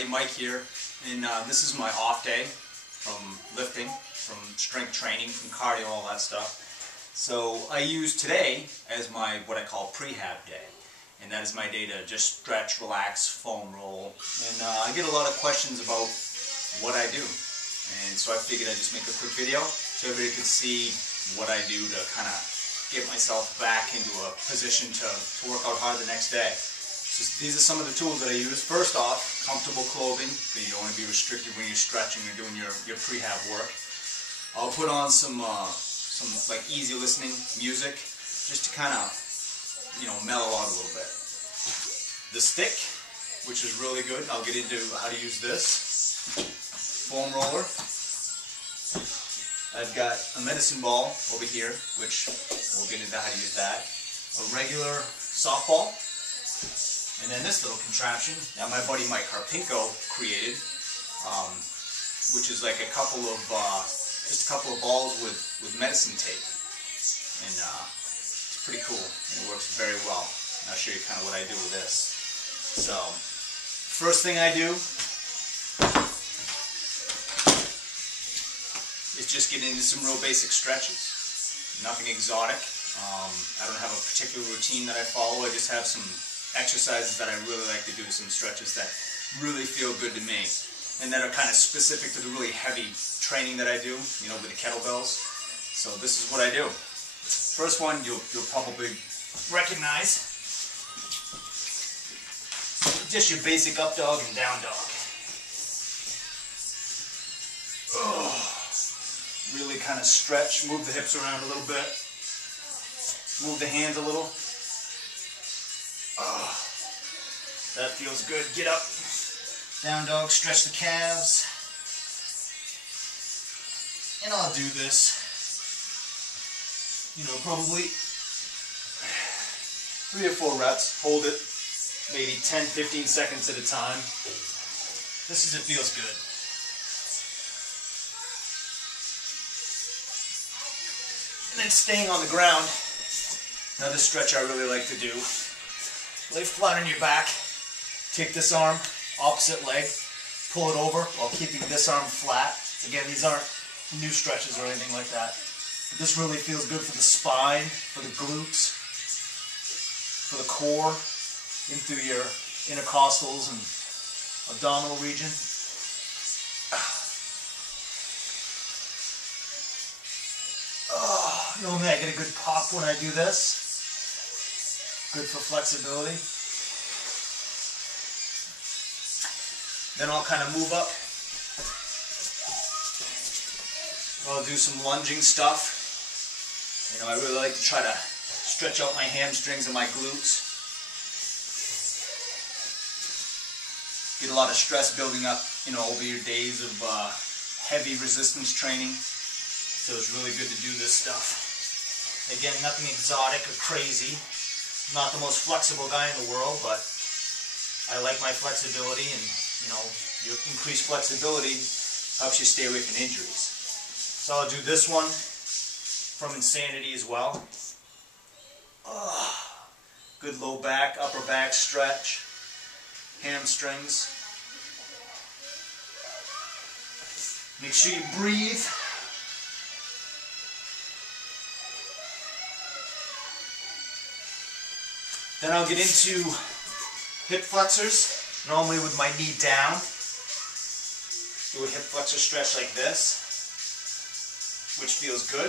everybody, Mike here, and this is my off day from lifting, from strength training, from cardio, all that stuff. So I use today as my what I call prehab day, and that is my day to just stretch, relax, foam roll, and I get a lot of questions about what I do, and so I figured I'd just make a quick video so everybody could see what I do to kind of get myself back into a position to work out hard the next day. So these are some of the tools that I use. First off, comfortable clothing, because you don't want to be restricted when you're stretching or doing your prehab work. I'll put on some like easy listening music, just to kind of, mellow out a little bit. The stick, which is really good. I'll get into how to use this. Foam roller. I've got a medicine ball over here, which we'll get into how to use that. A regular softball. And then this little contraption that my buddy Mike Harpinko created, which is like just a couple of balls with medicine tape. And it's pretty cool, and it works very well. And I'll show you kind of what I do with this. So, first thing I do is just get into some real basic stretches. Nothing exotic. I don't have a particular routine that I follow. I just have some exercises that I really like to do, some stretches that really feel good to me, and that are kind of specific to the really heavy training that I do, with the kettlebells. So this is what I do. First one you'll probably recognize. Just your basic up dog and down dog. Really kind of stretch, move the hips around a little bit, move the hands a little. That feels good. Get up, down dog, stretch the calves. And I'll do this, probably 3 or 4 reps. Hold it, maybe 10-15 seconds at a time. This is, it feels good. And then staying on the ground, another stretch I really like to do. Lay flat on your back, take this arm, opposite leg, pull it over while keeping this arm flat. Again, these aren't new stretches or anything like that. This really feels good for the spine, for the glutes, for the core, in through your intercostals and abdominal region. Normally I get a good pop when I do this. Good for flexibility. Then I'll kind of move up. I'll do some lunging stuff. I really like to try to stretch out my hamstrings and my glutes. Get a lot of stress building up, over your days of heavy resistance training. So it's really good to do this stuff. Again, nothing exotic or crazy. I'm not the most flexible guy in the world, but I like my flexibility, and your increased flexibility helps you stay away from injuries. So I'll do this one from Insanity as well. Good low back, upper back stretch, hamstrings. Make sure you breathe. Then I'll get into hip flexors, normally with my knee down. Do a hip flexor stretch like this, which feels good.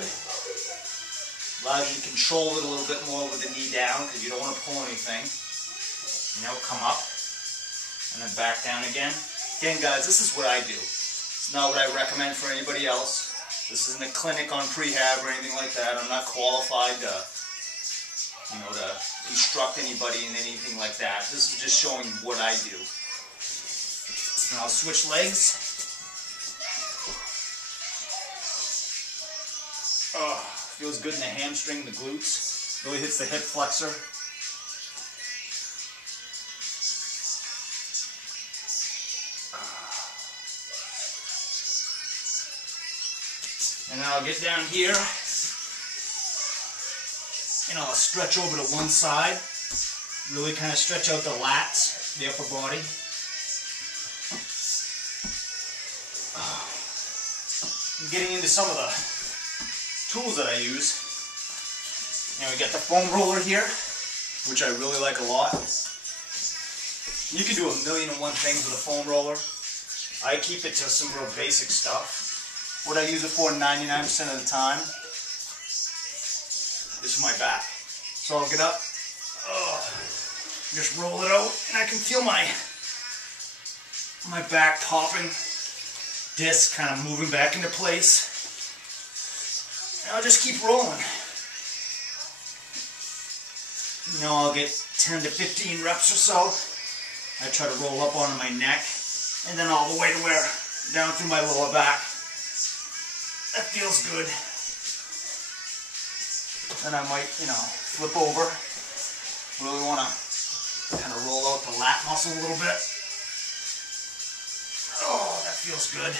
Allows you to control it a little bit more with the knee down, because you don't want to pull anything. Come up, and then back down again. Again, guys, this is what I do. It's not what I recommend for anybody else. This isn't a clinic on prehab or anything like that. I'm not qualified to instruct anybody in anything like that. This is just showing what I do. And I'll switch legs. Feels good in the hamstring, the glutes. Really hits the hip flexor. And then I'll get down here. And I'll stretch over to one side. Really kind of stretch out the lats, the upper body. getting into some of the tools that I use. You know, we got the foam roller here, which I really like a lot. You can do a million and one things with a foam roller. I keep it to some real basic stuff. What I use it for 99% of the time is my back. So I'll get up, just roll it out, and I can feel my back popping, disc kind of moving back into place. And I'll just keep rolling. You know, I'll get 10 to 15 reps or so. I try to roll up onto my neck, and then all the way to where, down through my lower back. That feels good. Then I might, you know, flip over. Really want to kind of roll out the lat muscle a little bit. Oh, that feels good.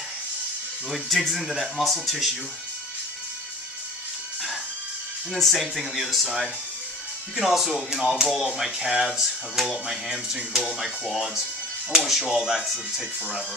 Really digs into that muscle tissue. And then same thing on the other side. You can also, you know, I'll roll out my calves, I'll roll out my hamstrings, roll out my quads. I won't show all that because it'll take forever.